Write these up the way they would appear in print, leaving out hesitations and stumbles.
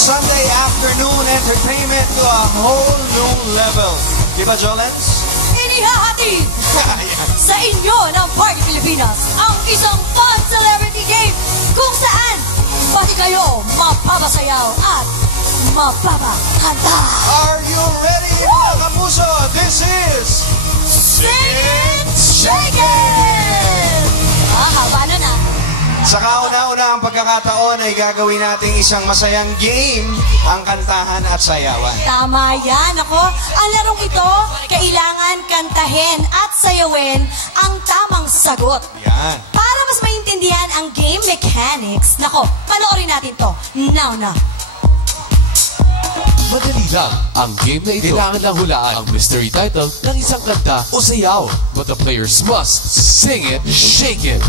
Sunday afternoon entertainment to a whole new level. Di ba, Jolens? Inihahatid sa inyo ng Party Pilipinas ang isang fun celebrity game kung saan pati kayo mapapasayaw at mapapakanta. Are you ready, mga kapuso? This is Sing It, Shake It! Haba na na. Sa kauna-una ang pagkakataon ay gagawin nating isang masayang game, ang kantahan at sayawan. Tama yan. Ako, ang larong ito, kailangan kantahin at sayawin ang tamang sagot. Yan. Para mas maintindihan ang game mechanics, nako, panoorin natin to. Now na. Madali lang ang game na ito. Kailangan lang hulaan ang mystery title ng isang kanta o sayaw. But the players must sing it, shake it.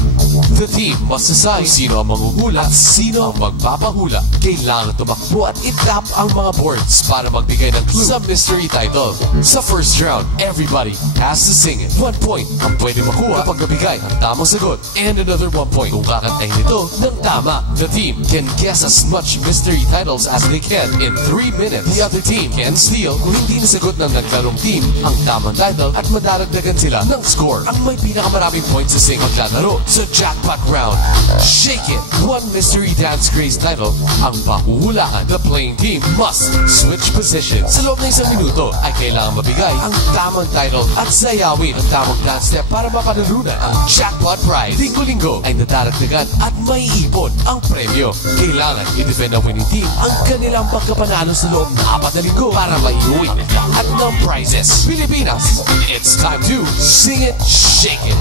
The team must decide kung sino ang manghuhula at sino ang magpapahula. Kailangan tumakbo at itap ang mga boards para magbigay ng clue sa mystery title. Sa first round, everybody has to sing it. 1 point ang pwede makuha kapag nabigay ang tamang sagot. And another 1 point kung kakantahin ito ng tama. The team can guess as much mystery titles as they can in 3 minutes. The other team can steal kung hindi nasagot ng naglarong team ang tamang title at madaragdagan sila ng score. Ang may pinakamaraming points sa sing maglalaro sa jackpot round. Shake it! 1 mystery dance craze title ang pahuhulaan. The playing team must switch positions. Sa loob ng 1 minuto ay kailangan mabigay ang tamang title at sayawin ang tamang dance step para mapanalunan ang jackpot prize. Linggo-linggo ay nadaragdagan at may ipon ang premyo. Kailangan i-defend ang winning team ang kanilang pagkapanalo sa loob na 4 na linggo para maiuwi at ng prizes. Pilipinas, it's time to sing it, shake it.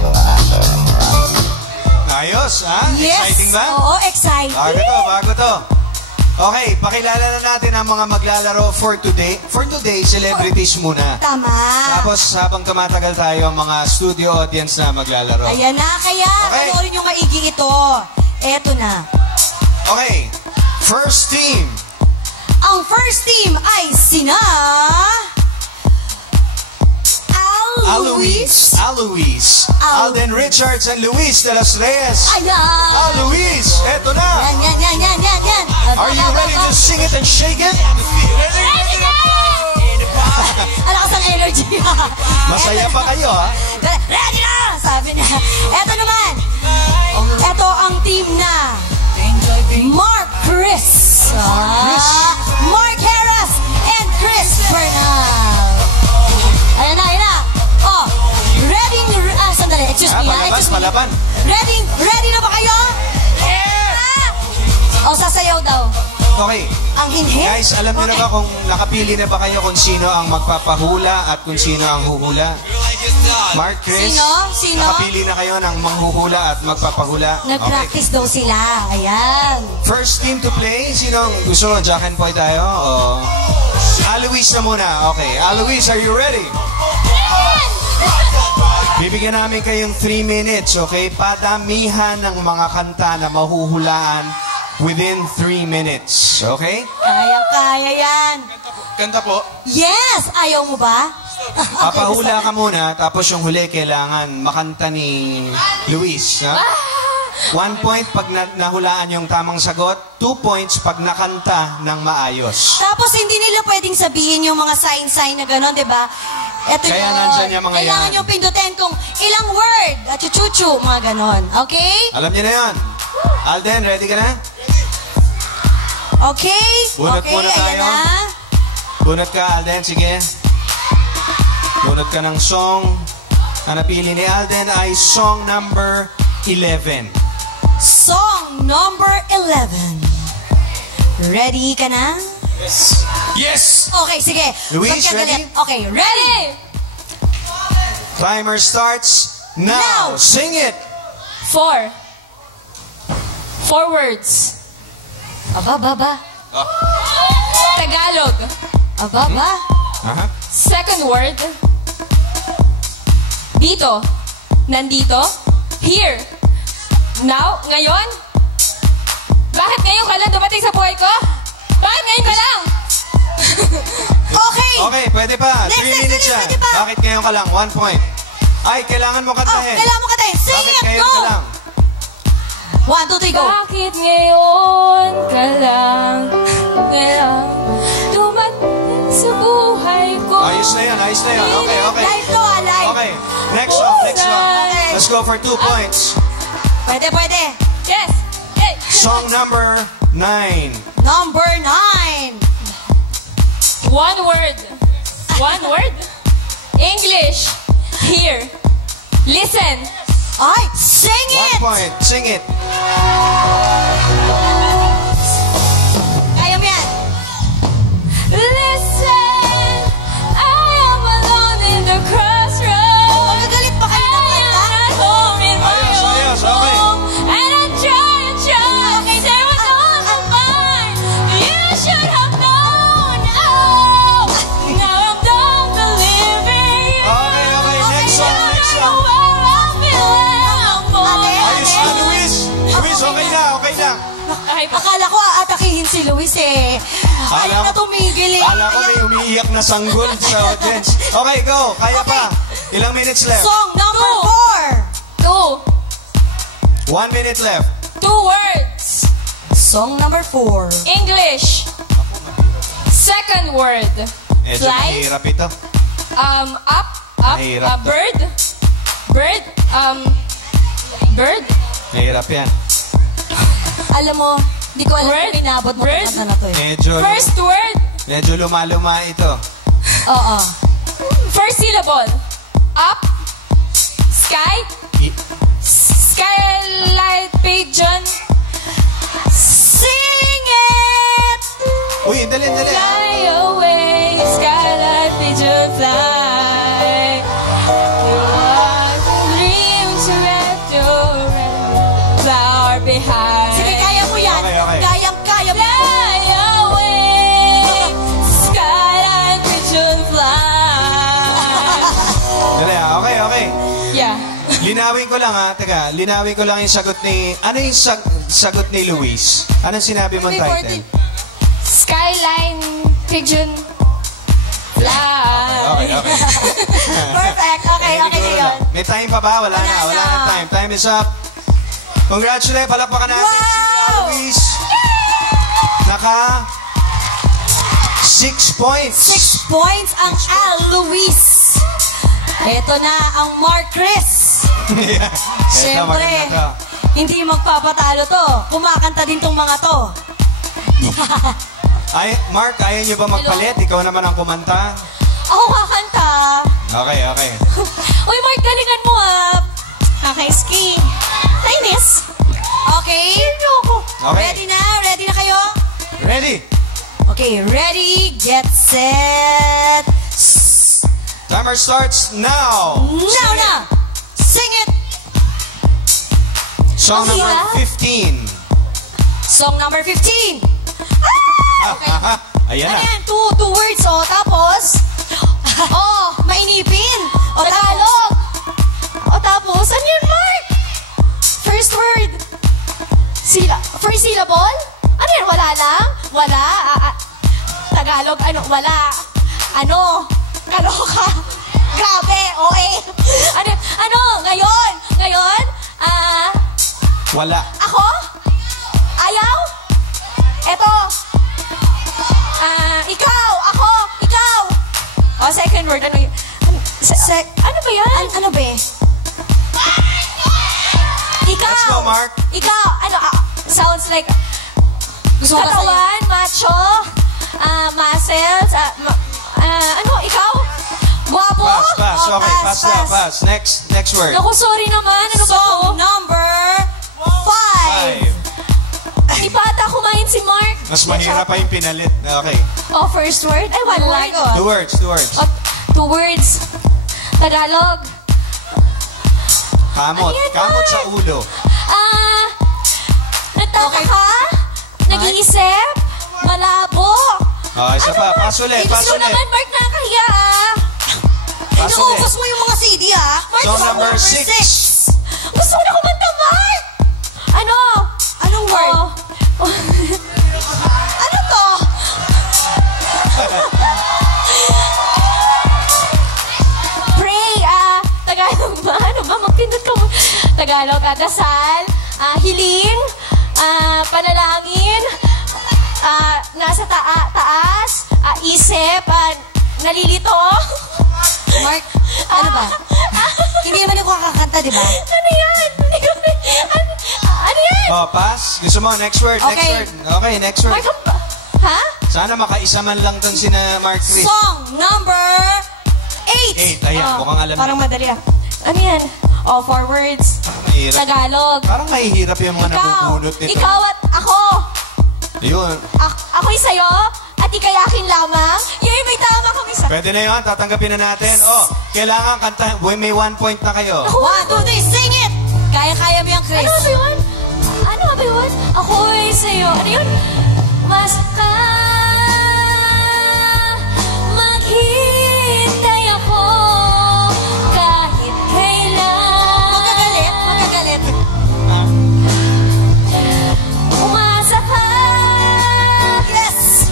Ayos, ha? Yes. Exciting ba? Oo, exciting. Bago to. Okay, pakilala na natin ang mga maglalaro for today. For today, celebrities muna. Tama. Tapos habang tumatagal tayo, ang mga studio audience na maglalaro. Ayan na, kaya Okay. panoorin yung kaigi ito. Eto na. Okay, first team. Ang first team ay sina... Alois. Alden Richards and Luis de los Reyes. Ayan. Luis, eto na. Yan. Are you ready to sing it and shake it? Alakas ang energy. Masaya pa kayo, ha? Ready na! Sabi niya. Eto naman. Eto ang team na Mark Chris. Mark Harris and Chris Bernal. Ayan na. Oh, ready? Sandali. Excuse me. Palaban. Ready na ba kayo? Yeah! O, sasayaw daw. Okay. Ang hinhin? Guys, alam niyo na ba kung nakapili na ba kayo kung sino ang magpapahula at kung sino ang huhula? Mark, Chris? Sino? Nakapili na kayo ng manghuhula at magpapahula? Nag-practice daw sila. Ayan. First team to play, sino ang gusto? Jack and Poy tayo? O... Alois na muna. Okay. Alois, are you ready? Bibigyan namin kayong 3 minutes, okay? Padamihan ng mga kanta na mahuhulaan within 3 minutes, okay? Kaya yan. Kanta po. Yes! Ayaw mo ba? Papahula ka muna, tapos yung huli kailangan makanta ni Luis. Ha? 1 point pag nahulaan yung tamang sagot, 2 points pag nakanta ng maayos. Tapos hindi nila pwedeng sabihin yung mga sign na gano'n, di ba? Ito Kaya yun. nandyan yung mga Kailangan yan. yung pindutin kung ilang word at chuchu, mga gano'n. Okay? Alam niyo na yun. Alden, ready ka na? Okay? Bunot Okay, muna tayo. ayan na. Bunot ka, Alden, sige. Bunot ka ng song. Ang napili ni Alden ay song number 11. Song number 11. Ready ka na? Yes! Okay, sige. Luis, Pagkagalit. ready? Okay, ready? Timer starts now. Now. Sing it! 4 words. Aba. Tagalog. Aba. Aha. Second word. Dito. Nandito. Here. Now. Ngayon. Bakit ngayon ka lang dumating sa buhay ko? Bakit ngayon ka lang? Okay. Okay, pwede pa. 3 minutes yan. pwede pa. Bakit ngayon ka lang? 1 point. Ay, kailangan mo Oh, kantahin. kailangan mo katayin. Sing Bakit it, ngayon go! ka lang? 1, 2, 3, go. Bakit ngayon ka lang dumating sa buhay ko? Ayos na yan. Okay. Live to, live. Okay, next one. Okay. Let's go for 2 points. Pwede. Yes! Hey! Song number 9. Number 9. One word. English. Here. Listen. Ay, sing 1 it! point. Sing it. Kaya mo yan. Listen. I am alone in the crossroads. Magagalit pa kayo ng kanta? At home in my Ayos, own okay. home. And I try. There was all of mine. You should have known. Oh, now I'm done believing. Okay. Next song. Ayos na, Luis. Luis, okay na. Akala ko aatakihin si Luis eh. Ayaw na tumigil eh. Akala ko may umiiyak na sanggol sa audience. Okay, go. Kaya pa. Ilang minutes left? Song number 4. 1 minute left. 2 words. Song number 4. English. Second word. Medyo Fly. mahirap ito. Up. Mahirap to. Bird. Bird. Mahirap yan. Alam mo, di ko alam Word? kung inabot mo Word? ang kanta na to eh. First word. Medyo luma ito. Oo. First syllable. Up. Sky. Skylight pigeon. Sing it! Uy, dali. Fly away. Skylight pigeon fly. You want a dream to let your flower behind. Sige, kaya mo yan. Okay. Kaya mo. Fly away. Skylight pigeon fly. Dali, okay. Yeah. Linawin ko lang Teka, linawin ko lang yung sagot ni... Ano yung sagot ni Luis? Anong sinabi mong title? Skyline pigeon fly. Okay. Perfect. Okay na yun. May time pa ba? Wala na time. Time is up. Congratulations. Palakpakan natin si Luis. Naka 6 points. 6 points ang Al Luis. Ito na ang Mark Chris. Yeah. Siyempre, maganda to. hindi magpapatalo to. Kumakanta din tong mga to. Mark, ayaw niyo ba magpalit? Ikaw naman ang kumanta. Ako kakanta. Okay. Uy, Mark, galingan mo Kaka-ski. Tainis. Okay. Okay. Ready na kayo? Ready? Okay, ready, get set. Timer starts now. Now na. Sing it. Song Ang number hirap. 15. Song number 15. Ayan Ano na. yan? Two words, tapos? Mainipin. Tagalog. Tapos, ano yun, Mark? First word. First syllable? Ano yan, wala lang? Wala. Tagalog, wala. Kaloka. Grabe, OA. Ngayon? Wala. Ako? Ayaw? Eto. Ikaw. Second word. Ano yun? Ano ba yan? Ano ba? Ikaw. Let's go, Mark. Ikaw. Sounds like Gusto ko kasi... katawan, macho, muscles, ikaw? Guwapo? Pass. Oh, Okay, pass. pass. Next word. Naku, sorry naman. Ano ba to? Song number 5. 5. Di pa ata kumain si Mark. Mas mahirap pa yung pinalit. Okay. First word? Ay, one word. Two words. 2 words. Tagalog. Kamot. Ayan, Kamot Mark. sa ulo. Nagtataka? Nag-iisip? Malabo? Isa pa. Pass ulit. Gusto naman, Mark, nakakahiya Pass ulit. Inuubos mo yung mga CD, Mark, Song number 6. Gusto ko na kumanta, Mark! Anong word? Ano to? Pray, Tagalog ba? Magpindot ka mo. Tagalog, dasal. hiling, panalangin, nasa taas, isip, nalilito. Mark, ano ba? Hindi naman ako kakakanta, di ba? Ano yan? Ano yan? Oh, pass. Gusto mo, next word, next Okay. word. Okay, next word. Ha? Sana makaisa man lang tong sina Mark Chris. Song number 8. 8, ayan, mukhang alam Parang niyo. madali Ano yan? Oh, 4 words. Mahirap. Tagalog. Parang mahihirap yung mga nabubunot nito. Ikaw at ako. Yun. Ako'y sa'yo, at ika'y akin lamang. Yay, may tama kong isa. Pwede na yun, tatanggapin na natin. Oh, kailangan kanta. May 1 point na kayo. 1, 2, 3, sing it! Kaya-kaya mo yan, Chris. Ano ba yun? Ano ba yun? Ako'y sa'yo. Ano yun? Mas ka maghintay ako kahit kailan. Magagalit. Umasa ka. Yes!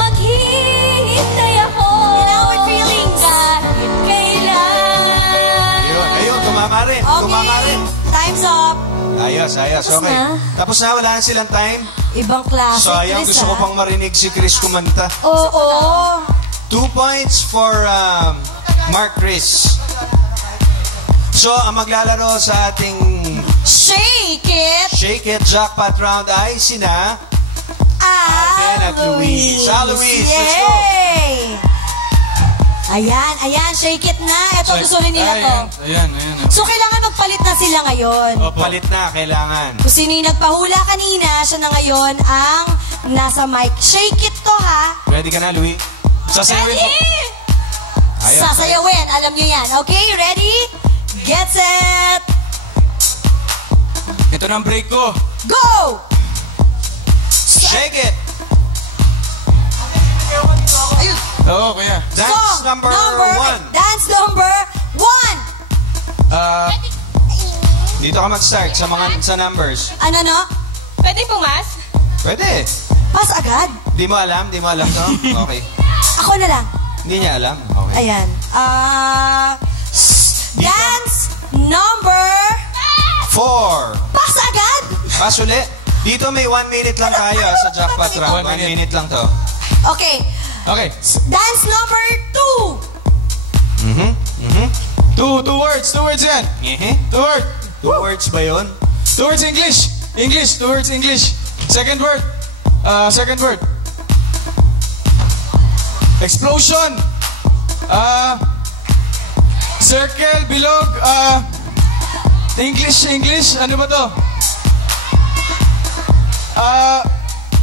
Maghihintay ako. Now with feelings. Kahit kailan. Ayun, tumama rin. Okay. Tumama rin. Time's up. Ayos. Tapos Okay. na? Tapos na, wala na silang time. Ibang klase, Sayang, Chris, gusto ko ha? pang marinig si Chris kumanta. Oo. 2 points for Mark Chris. So, ang maglalaro sa ating Shake it! Shake It Jackpot Round ay sina Alden at Luis. Luis, let's go. Yay! Ayan, shake it na. Ito, gusto rin nila to. Ayan. So, kailangan magpalit na sila ngayon. Palit na, kailangan. Kung sino yung nagpahula kanina, siya na ngayon ang nasa mic. Shake it to, ha? Ready ka na, Luis? Sasayawin mo. Ayos. Sasayawin, alam nyo yan. Okay, ready? Get set! Ito na ang break ko. Go! Shake it. Ayun. Oo, kuya. Dance Song number 1. Dance number 1. Dito ka mag-start sa numbers. Ano, no? Pwede pumas? Pwede. Pass agad. Di mo alam to? Okay. Ako na lang. Hindi niya alam? Okay. Ayan. Dance number 4. Pass agad. Pass uli. Dito may 1 minute lang tayo sa jackpot round. 1 minute lang to. Okay. Okay. Dance number 2. Two words yan. Ngehe? 2 words. 2 words ba yun? 2 words English. 2 words English. Second word. Explosion. Circle, bilog, English, ano ba to?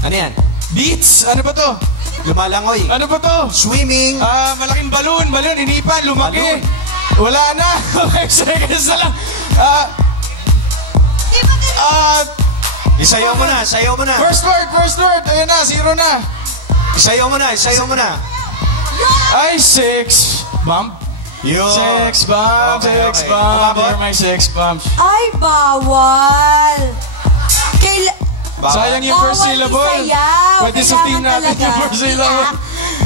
Ano yan? Beats, ano ba to? Lumalangoy. Ano ba to? Swimming. Malaking balon, inipan, lumaki. Balloon. Wala na. 5 seconds na lang. Isayaw mo na, sayaw mo na. First word. Ayan na, 0 na. Isayaw mo na. Ay, 6. Bump. Yun. 6 bump, Okay, 6 okay. bump. Umabot? Here my 6 bump. Ay, bawal. Sayang yung first Bawal syllable. isayaw. Pwede sa team Kailangan natin yung talaga. first syllable.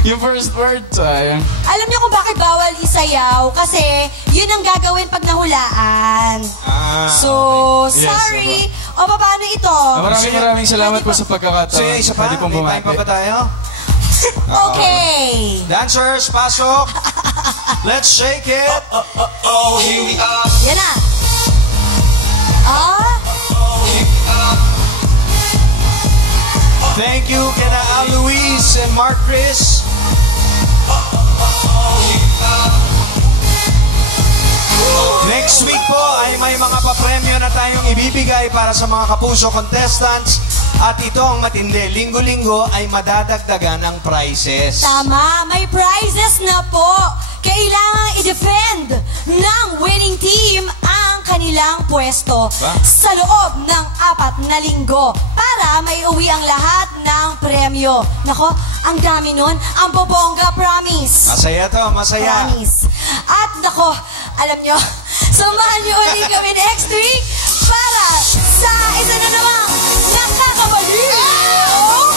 Yung first word, sayang. Alam niyo kung bakit bawal isayaw? Kasi yun ang gagawin pag nahulaan. So, Yes, sorry. O, paano ito? Maraming salamat po sa pagkakataon. Sige, isa pa. Pwede pong May time pa ba bumati. tayo? Okay. Dancers, pasok. Let's shake it. Here we are. Yan na. Thank you kina Luis and Mark Chris. Next week po ay may mga papremyo na tayong ibibigay para sa mga kapuso contestants. At ito ang matindi, linggo-linggo ay madadagdagan ng prizes. Tama, may prizes na po. Kailangan i-defend ng winning team ang kanilang pwesto sa loob ng 4 na linggo para may uwi ang lahat ng premyo. Nako, ang dami nun. Ang bobongga, promise. Masaya to, masaya. Promise. At nako, alam nyo, samahan nyo ulit kami next week para sa isa na namang nakakabaliw